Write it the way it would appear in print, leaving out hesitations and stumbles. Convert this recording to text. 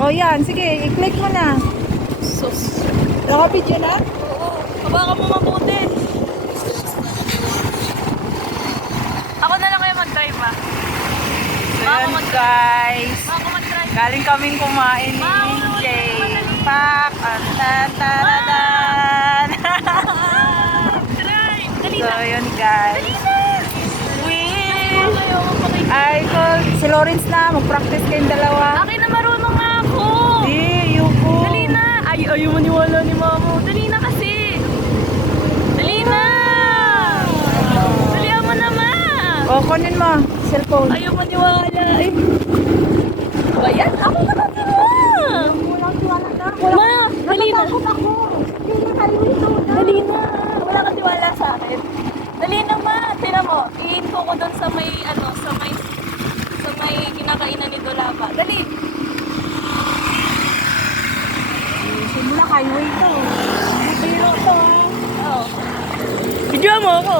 O yan, sige, i-click mo na. Sus. Nakapidyo na? Oo. Hawakan mo mabuti. Ako na lang kayo mag-drive ah. So yun guys. Ako mag-drive. Galing kaming kumain ni Jay. Pak! Tan-tan-tan! Drive. Dali So na. yun guys. Dali na. Will! Ayaw mo pakita. Ay ko, si Lawrence na. Mag-practice kayong dalawa. Akin na marunong nga ako. Di, yuko. Dali na. Ay, ayaw maniwala ni mama. Dali na kasi. Dali na. Dalihan mo naman. O, kunin mo. Cellphone. Ayaw maniwala. Ay. Ba yan? Ako na natin mo. Walang tiwala na. Ma, dali na. Natatakot ako. Hindi na tayo ito na. Dali na. Wala kang tiwala sa akin. Dali na ma. Tingnan mo. I-info ko doon sa may, sa may kinakainan ni Dolaba. Dali. Simula highway ito. Biro to. Oo. Video mo ako.